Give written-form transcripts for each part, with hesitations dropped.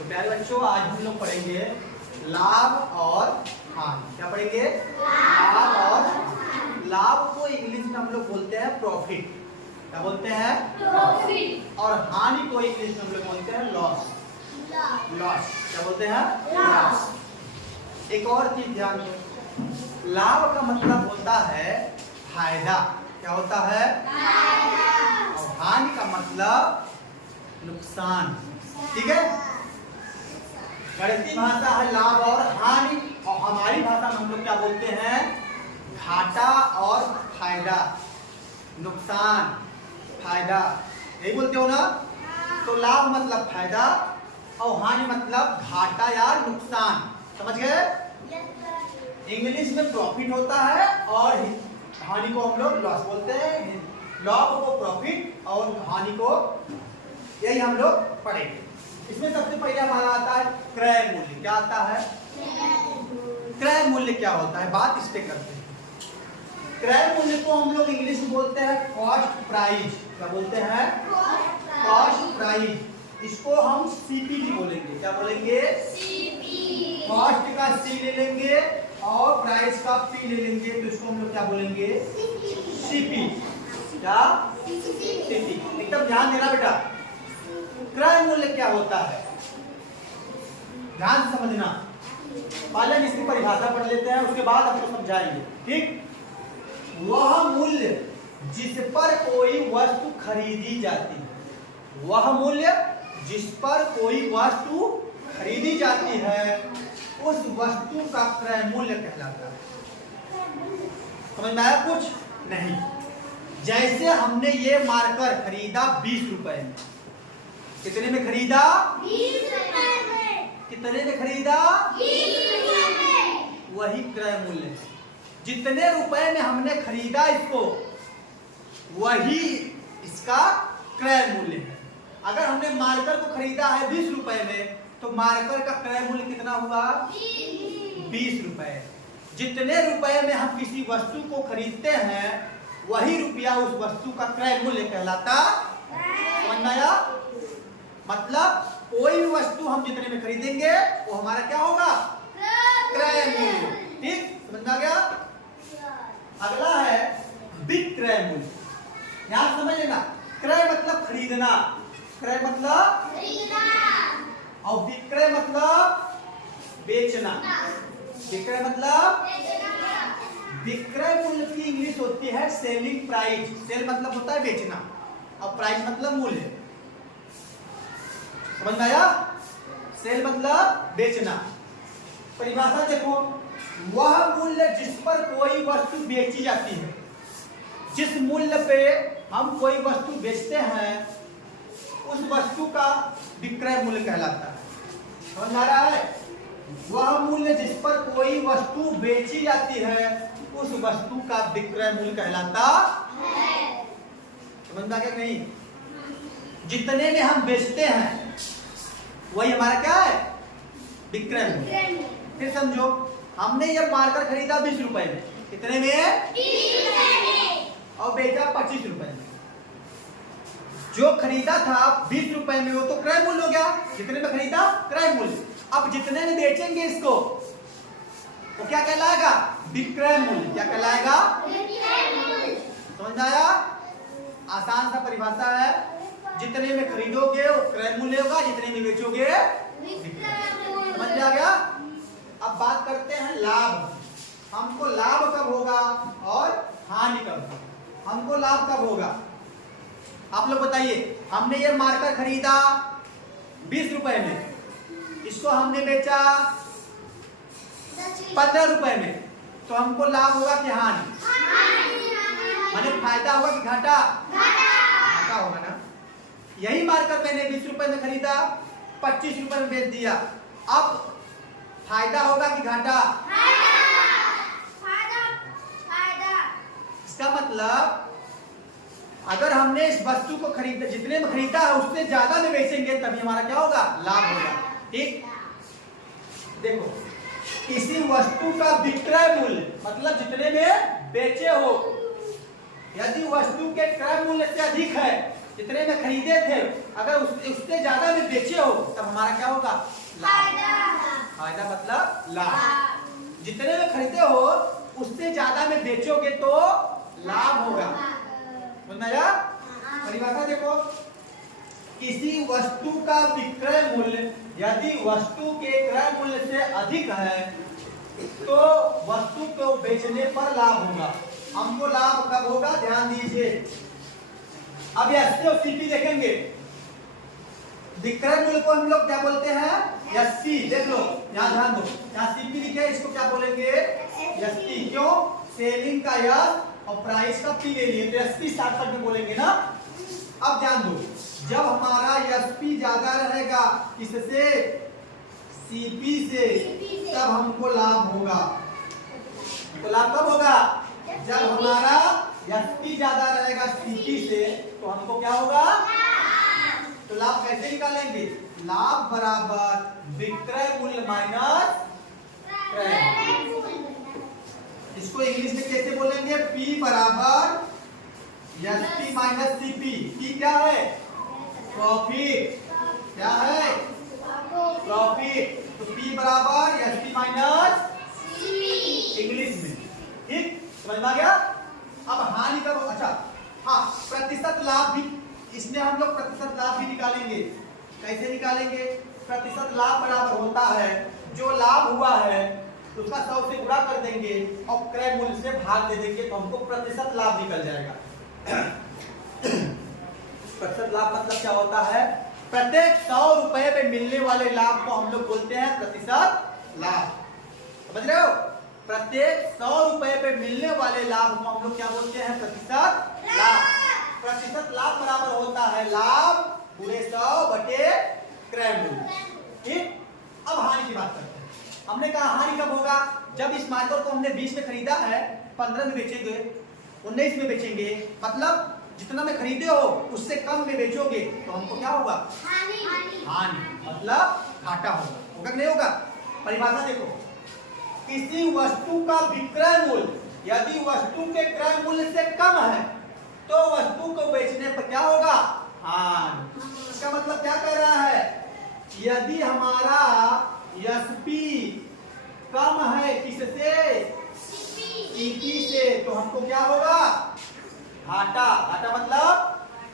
तो प्यारे बच्चों आज हम लोग पढ़ेंगे लाभ और हानि। क्या पढ़ेंगे? लाभ और हानि। लाभ को इंग्लिश में हम लोग बोलते हैं प्रॉफिट। क्या बोलते हैं? प्रॉफिट। और हानि को इंग्लिश में हम लोग बोलते हैं लॉस। लॉस क्या बोलते हैं? लॉस। एक और चीज ध्यान दो, लाभ का मतलब होता है फायदा। क्या होता है? और हानि का मतलब नुकसान। ठीक है? गणितीय भाषा है लाभ और हानि, और हमारी भाषा में हम लोग क्या बोलते हैं? घाटा और फायदा, नुकसान फायदा, यही बोलते हो ना? तो लाभ मतलब फायदा और हानि मतलब घाटा या नुकसान। समझ गए? इंग्लिश में प्रॉफिट होता है और हानि को हम लोग लॉस बोलते हैं। लाभ को प्रॉफिट और हानि को, यही हम लोग पढ़ेंगे। इसमें सबसे पहले हमारा आता है क्रय मूल्य। क्या आता है? क्रय मूल्य क्या होता है, बात इस पे करते हैं। क्रय मूल्य को हम लोग इंग्लिश में बोलते हैं कॉस्ट प्राइस। क्या बोलते हैं? Cost price. इसको हम सीपी बोलेंगे। क्या बोलेंगे? सीपी। कॉस्ट का सी ले लेंगे और प्राइस का पी ले लेंगे, तो इसको हम लोग क्या बोलेंगे? सीपी। क्या? सीपी। एकदम ध्यान देना बेटा। क्रय मूल्य क्या होता है, ध्यान से समझना। पहले इसकी परिभाषा पढ़ लेते हैं, उसके बाद आपको समझाएंगे। ठीक? वह मूल्य जिस पर कोई वस्तु खरीदी जाती है, वह मूल्य जिस पर कोई वस्तु खरीदी जाती है, उस वस्तु का क्रय मूल्य कहलाता है। समझ में आया कुछ? नहीं। जैसे हमने ये मार्कर खरीदा 20 रुपए में। कितने में खरीदा? 20 रुपए में। कितने में खरीदा? 20 रुपए में। वही क्रय मूल्य है। जितने रुपए में हमने खरीदा इसको, वही इसका क्रय मूल्य है। अगर हमने मार्कर को खरीदा है 20 रुपए में, तो मार्कर का क्रय मूल्य कितना हुआ? 20 रुपए। जितने रुपए में हम किसी वस्तु को खरीदते हैं, वही रुपया उस वस्तु का क्रय मूल्य कहलाता। समझ में आया? मतलब कोई भी वस्तु हम जितने में खरीदेंगे वो हमारा क्या होगा? क्रय मूल्य। ठीक? समझ में आ गया? अगला है विक्रय मूल्य। ध्यान समझ लेना। क्रय मतलब खरीदना, क्रय मतलब खरीदना, और विक्रय मतलब बेचना। विक्रय मतलब बेचना। विक्रय मूल्य की इंग्लिश होती है सेलिंग प्राइस। सेल मतलब होता है बेचना और प्राइस मतलब मूल्य। समझ में आया? सेल मतलब बेचना। परिभाषा देखो, वह मूल्य जिस पर कोई वस्तु बेची जाती है। जिस मूल्य पे हम कोई वस्तु बेचते हैं, उस वस्तु का विक्रय मूल्य कहलाता है। समझ आ रहा है? वह मूल्य जिस पर कोई वस्तु बेची जाती है, उस वस्तु का विक्रय मूल्य कहलाता है। समझ में आ गया? नहीं, जितने में हम बेचते हैं वही हमारा क्या है? विक्रय मूल्य। फिर समझो, हमने ये मार्कर खरीदा 20 रुपए में। कितने में? 20 रुपए में। और बेचा 25 रुपए में। जो खरीदा था 20 रुपए में, वो तो क्रय मूल्य हो गया। जितने में खरीदा क्रय मूल्य। अब जितने में बेचेंगे इसको, तो क्या कहलाएगा? विक्रय मूल्य। क्या कहलाएगा? विक्रय मूल्य। समझ में आया? आसान सा परिभाषा है। जितने में खरीदोगे वो क्रय मूल्य होगा, जितने में बेचोगे विक्रय मूल्य। समझ में आ गया? अब बात करते हैं लाभ। हमको लाभ कब होगा और हानि कब होगा? हमको लाभ कब होगा? आप लोग बताइए। हमने ये मार्कर खरीदा 20 रुपए में, इसको हमने बेचा 15 रुपए में, तो हमको लाभ होगा कि हानि? माने फायदा होगा कि घाटा? घाटा होगा ना। यही मार्कर मैंने 20 रुपए में खरीदा, 25 रुपए में बेच दिया, अब फायदा होगा कि घाटा? इसका मतलब अगर हमने इस वस्तु को खरीदा, जितने में खरीदा है उससे ज्यादा में बेचेंगे, तभी हमारा क्या होगा? लाभ होगा। ठीक? देखो, किसी वस्तु का विक्रय मूल्य मतलब जितने में बेचे हो, यदि वस्तु के क्रय मूल्य से अधिक है जितने में खरीदे थे अगर उससे ज्यादा में बेचे हो तब हमारा क्या होगा? फायदा मतलब लाभ। जितने में खरीदे हो उससे ज्यादा में बेचोगे तो लाभ होगा। समझ में आया? परिभाषा देखो, किसी वस्तु का विक्रय मूल्य यदि वस्तु के क्रय मूल्य से अधिक है तो वस्तु को बेचने पर लाभ होगा। हमको लाभ कब होगा? ध्यान दीजिए। अब एसपी और सीपी देखेंगे। विक्रय मूल्य को हम लोग क्या बोलते हैं? एसपी। देख लो यहाँ, ध्यान दो, यहाँ सीपी लिखे, इसको क्या बोलेंगे? एसपी। क्यों? सेलिंग का एस और प्राइस का पी ले लिए तो एसपी शॉर्टकट में बोलेंगे ना। अब ध्यान दो, जब हमारा एसपी ज्यादा रहेगा किससे? सीपी से, तब हमको लाभ होगा। तो लाभ कब होगा? जब हमारा एसपी ज्यादा रहेगा सीपी से तो हमको क्या होगा? तो लाभ कैसे निकालेंगे? लाभ बराबर विक्रय मूल्य माइनस क्रय मूल्य। इसको इंग्लिश में कैसे बोलेंगे? P बराबर एसपी माइनस सीपी। P क्या है? प्रॉफिट। क्या है? प्रॉफिट। तो P बराबर एसपी माइनस इंग्लिश में। ठीक, समझ में आ गया? अब हानि का, अच्छा हाँ, प्रतिशत लाभ भी, इसमें हम लोग प्रतिशत लाभ भी निकालेंगे। कैसे निकालेंगे? प्रतिशत लाभ बराबर होता है जो लाभ हुआ है उसका 100 से गुणा कर देंगे और क्रय मूल्य से भाग दे देंगे तो हमको प्रतिशत लाभ निकल जाएगा। प्रतिशत लाभ मतलब क्या होता है? प्रत्येक 100 रुपए में मिलने वाले लाभ को हम लोग बोलते हैं प्रतिशत लाभ। समझ रहे हो? प्रत्येक 100 रुपए पे मिलने वाले लाभ को हम लोग क्या बोलते हैं? प्रतिशत लाभ। प्रतिशत लाभ बराबर होता है लाभ पूरे 100 बटे क्रय मूल्य। ठीक, अब हानि की बात करते हैं। हमने कहा हानि कब होगा? जब इस मार्कर को हमने 20 में खरीदा है, 15 में बेचेंगे, 19 में बेचेंगे, मतलब जितना में खरीदे हो उससे कम में बेचोगे तो हमको क्या होगा? हानि मतलब घाटा होगा। नहीं होगा? परिभाषा देखो, किसी वस्तु का विक्रय मूल्य यदि वस्तु के क्रय मूल्य से कम है तो वस्तु को बेचने पर क्या होगा? हानि। इसका मतलब क्या कह रहा है? यदि हमारा एसपी कम है किससे? सीपी से, तो हमको क्या होगा? घाटा। घाटा मतलब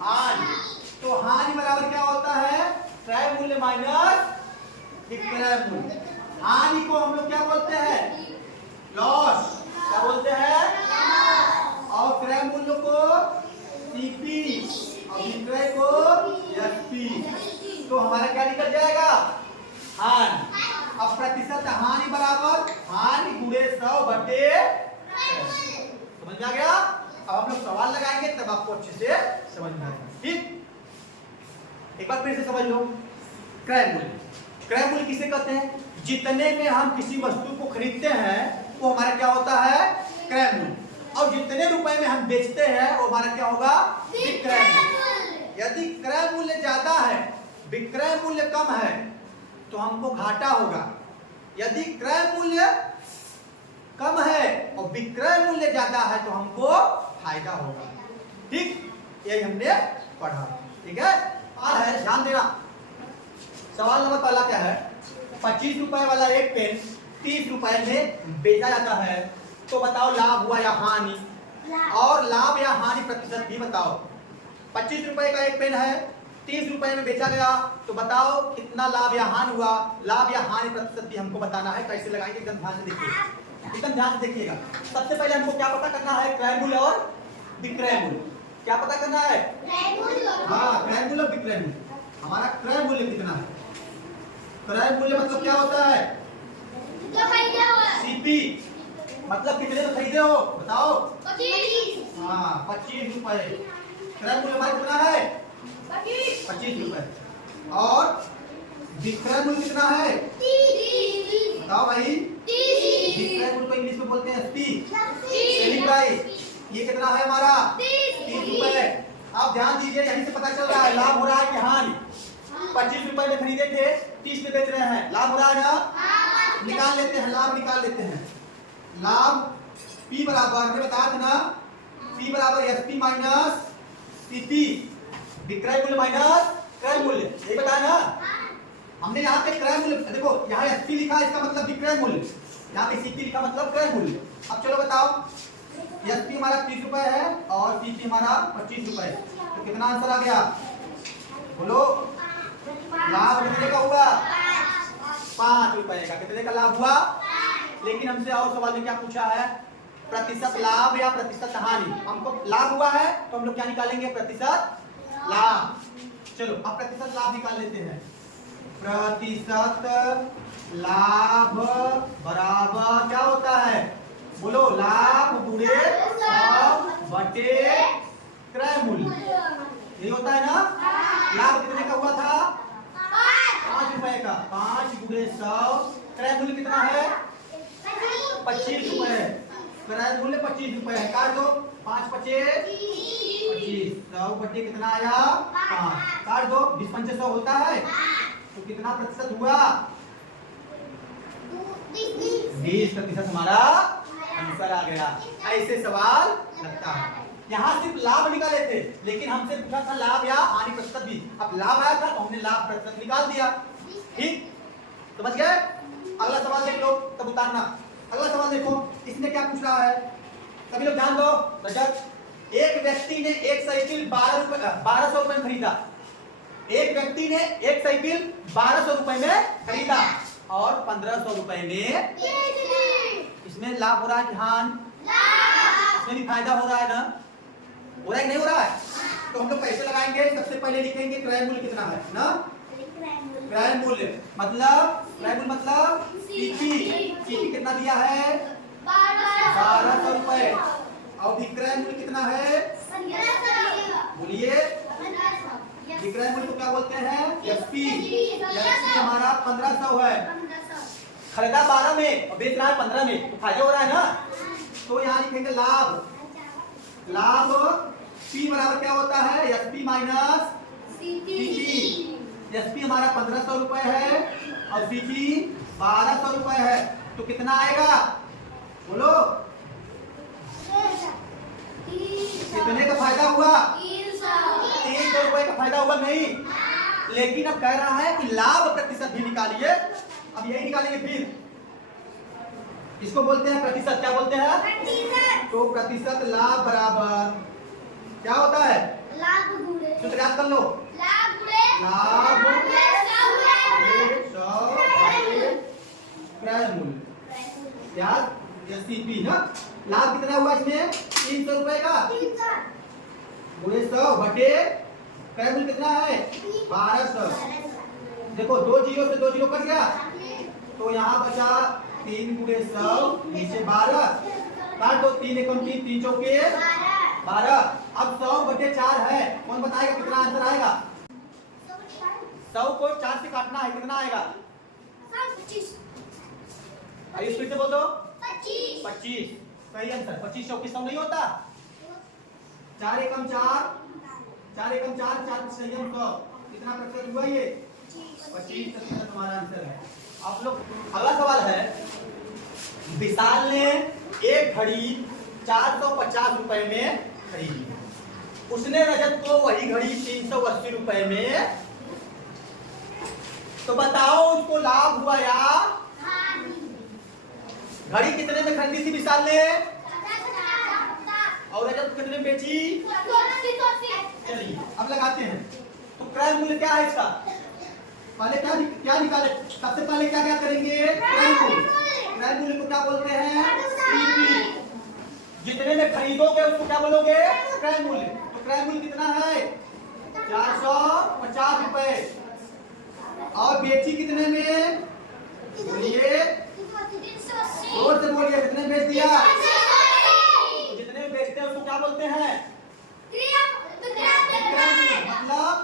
हानि। तो हानि बराबर क्या होता है? क्रय मूल्य माइनस विक्रय मूल्य। हानि को हम लोग क्या बोलते हैं? लॉस। क्या बोलते हैं? और क्रय मूल्य को सीपी और विक्रय को एसपी। तो हमारा क्या निकल जाएगा? हानि। अब प्रतिशत हानि बराबर हानि गुणे 100 बटे। समझ में आ गया? अब हम लोग सवाल लगाएंगे तब आपको अच्छे से समझ में आएगा। ठीक, एक बार फिर से समझ लो। क्रय मूल्य, क्रय मूल्य किसे कहते हैं? जितने में हम किसी वस्तु को खरीदते हैं वो हमारा क्या होता है? क्रय मूल्य। और जितने रुपए में हम बेचते हैं वो हमारा क्या होगा? विक्रय मूल्य। यदि क्रय मूल्य ज्यादा है, विक्रय मूल्य कम है तो हमको घाटा होगा। यदि क्रय मूल्य कम है और विक्रय मूल्य ज्यादा है तो हमको फायदा होगा। ठीक, यही हमने पढ़ा। ठीक है, और है ध्यान देना। सवाल नंबर पहला क्या है? 25 रुपए वाला एक पेन 30 रुपए में बेचा जाता है तो बताओ लाभ हुआ या हानि? और लाभ या हानि प्रतिशत भी बताओ। 25 रुपए का एक पेन है, 30 रुपए में बेचा गया तो बताओ कितना लाभ या हानि हुआ? लाभ या हानि प्रतिशत भी हमको बताना है। कैसे लगाएंगे? एकदम ध्यान से देखिएगा, एकदम ध्यान से देखिएगा। सबसे पहले हमको क्या पता करना है? क्रय मूल्य और विक्रय मूल्य। क्या पता करना है? हाँ, क्रय मूल्य और विक्रय मूल्य। हमारा क्रय मूल्य कितना है? क्रय मूल्य मतलब क्या होता है? सीपी मतलब कितने में खरीदे हो बताओ? 25। हाँ, 25 रुपए। क्रय मूल्य हमारा कितना है? 25 रुपए। और विक्रय मूल्य कितना है? 30। बताओ भाई। विक्रय मूल्य को इंग्लिश में बोलते हैं एसपी, सेलिंग प्राइस। ये कितना है हमारा? 30 रुपए। अब ध्यान दीजिए, यहीं से पता चल रहा है लाभ हो रहा है कि हानि? 25 रुपए में खरीदे थे, 30 में बेच रहे हैं, लाभ हो रहा है ना? निकाल लेते हैं, लाभ निकाल लेते हैं। लाभ P बराबर, हमने बताया था ना, P बराबर एसपी माइनस सीपी। विक्रय मूल्य माइनस क्रय मूल्य, यही बताया ना हमने। यहाँ पे क्रय मूल्य देखो, यहाँ एसपी लिखा है, इसका मतलब विक्रय मूल्य, यहाँ पे सीपी लिखा मतलब क्रय मूल्य। अब चलो बताओ, एसपी हमारा 30 रुपए है और सीपी हमारा 25 रुपए, तो कितना आंसर आ गया बोलो? लाभ कितने का हुआ? 5 रुपए का। कितने का लाभ हुआ? लेकिन हमसे और सवाल में क्या पूछा है? प्रतिशत लाभ या प्रतिशत हानि। हमको लाभ हुआ है तो हम लोग क्या निकालेंगे? प्रतिशत लाभ। चलो अब प्रतिशत लाभ निकाल लेते हैं। प्रतिशत लाभ बराबर क्या होता है बोलो? लाभ गुणे 100 बटे क्रय मूल्य, यही होता है ना। लाभ कितने का हुआ था? 5 रुपए का। 5 गुणे 100, क्रय मूल्य कितना है? 25 रुपए। क्रय मूल्य 25 रुपए है। काट दो, 5 25 25, 100 बटे कितना आया? 5। काट दो, 20 पंचे 100 होता है, तो कितना प्रतिशत हुआ? 20% हमारा आंसर आ गया। ऐसे सवाल लगता है। यहाँ सिर्फ लाभ निकाले थे, लेकिन हमसे पूछा था लाभ या हानि प्रतिशत भी। अब लाभ आया था तो हमने लाभ प्रतिशत निकाल दिया। ठीक, समझ गए? अगला सवाल देख लो, तब उतारना। अगला सवाल देखो, इसने क्या पूछ रहा है, सभी लोग ध्यान दो। रजत, एक व्यक्ति ने एक साइकिल 1200 रुपए में खरीदा। एक व्यक्ति ने एक साइकिल 1200 रुपए में खरीदा और 1500 रुपए में, इसमें लाभ हो रहा है कि हानि? इसमें भी फायदा हो रहा है ना? हो रहा है कि नहीं हो रहा है? तो हम लोग पैसे लगाएंगे। सबसे पहले लिखेंगे क्रय मूल्य कितना है ना। क्रय मूल्य मतलब सीपी। सीपी कितना दिया है? 1200 रुपए। और विक्रय मूल्य कितना है? बोलिए, विक्रय मूल्य को क्या बोलते हैं? एसपी। एसपी हमारा 1500 है। खरीदा 12 में और बेच रहा है 15 में, तो फायदा हो रहा है ना। तो यहाँ लिखेंगे लाभ। लाभ पी बराबर क्या होता है? SP minus CP. एसपी हमारा 1500 रुपए है और सीपी 1200 रुपए है, तो कितना आएगा बोलो? कितने का फायदा हुआ? 300 रुपए का फायदा हुआ नहीं। लेकिन अब कह रहा है कि लाभ प्रतिशत भी निकालिए। अब यही निकालेंगे फिर, इसको बोलते हैं प्रतिशत। क्या बोलते हैं? प्रतिशत। तो प्रतिशत लाभ बराबर क्या होता है? लाभ गुणे, सूत्र याद कर लो, लाभ गुणे 100 क्रय मूल्य। याद, एसपी ना। लाभ कितना हुआ इसमें? 300 रुपए का। गुणे 100 बटे क्रय मूल्य कितना है? 1200। देखो, 2 जीरो से 2 जीरो कट गया, तो यहाँ बचा 3 गुणे 100 नीचे 12। काट दो, 3 एकम 3, 3 चौके 12। अब 100 बटे 4 है। कौन बताएगा कितना आंसर आएगा? 100 को 4 से काटना है, कितना आएगा? 25। आइए फिर से बोल दो। 25 सही आंसर। 25 चौके 100 नहीं होता। 4 एकम 4, 4 एकम 4, 4 सही है 100। कितना प्रतिशत हुआ ये? 25% हमारा आंसर है। आप लोग, अगला सवाल है, विशाल ने एक घड़ी 450 रुपए में खरीदी। उसने रजत को वही घड़ी 380 रुपए में, तो बताओ उसको लाभ हुआ या घड़ी कितने में खरीदी थी विशाल ने? और रजत कितने में बेची? चलिए अब लगाते हैं। तो क्रय मूल्य क्या है इसका? पहले क्या निकाले? सबसे पहले क्या करेंगे? क्रय मूल्य। क्रय मूल्य को क्या बोलते हैं? सीपी। जितने में खरीदोगे उसको क्या बोलोगे? क्रय मूल्य। तो क्रय मूल्य कितना है? 450 रुपए। और बेची कितने में? बोलिए, जोर से बोलिए, कितने बेच दिया? जितने में बेचते हैं उसको क्या बोलते हैं? मतलब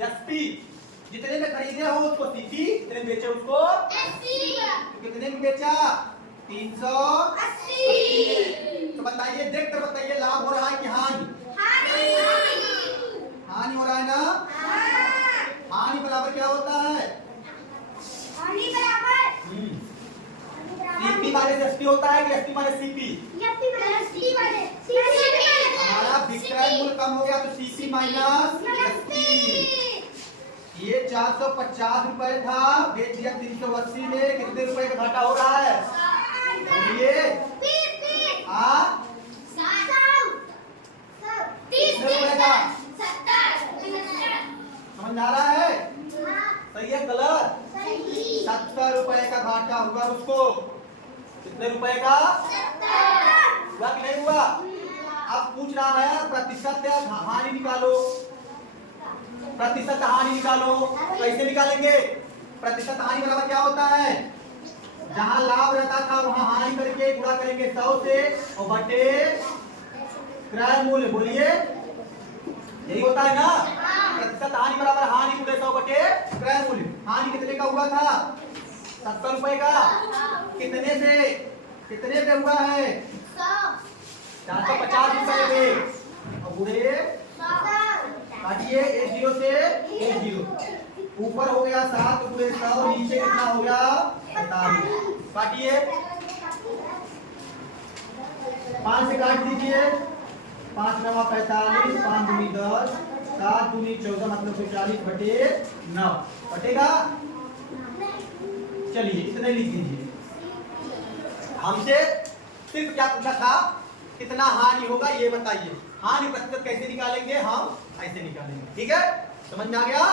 एसपी। जितने में खरीदे हो उसको सीपी, जितने बेचे उसको एसपी। कितने में बेचा? 380। तो बताइए, देख कर बताइए, लाभ हो रहा है कि हानि? हानि हो रहा है ना। हानि बराबर क्या होता है? सीपी माइनस एसपी होता है कि एसपी माइनस सीपी? हमारा विक्रय मूल्य कम हो गया तो सीपी माइनस एसपी। ये 450 रुपए था, बेच दिया 380 में। कितने रुपए का घाटा हो रहा है? बोलिए। कितने रुपए का? समझ आ रहा है? सही है गलत? 70 रुपए का घाटा हुआ उसको। कितने रुपए का? हुआ कि नहीं हुआ? अब पूछ रहा है प्रतिशत हानि निकालो। प्रतिशत हानि निकालो। कैसे निकालेंगे? प्रतिशत हानि बराबर क्या होता है? जहां लाभ रहता था वहां हानि करके गुणा करेंगे 100 से और बटे क्रय मूल्य। बोलिए, यही होता है ना? प्रतिशत हानि बराबर हानि गुणे 100 बटे क्रय मूल्य। हानि कितने का हुआ था? 70 रुपए का। कितने पे हुआ है? 450 रुपए में। और गुणे काटिए, 1 0 से 1 0। ऊपर हो गया 7 गुणे 100, नीचे कितना हो गया? 45। काटिए, 5 से काट दीजिए। 5 9 45, 5 दूनी 10, 7 दूनी 14, मतलब 40 बटे 9 बटेगा। चलिए इतने लिख दीजिए। हमसे सिर्फ क्या पूछा था? कितना हानि होगा ये बताइए। हानि प्रतिशत कैसे निकालेंगे? हम ऐसे निकालेंगे। ठीक है, समझ में आ गया?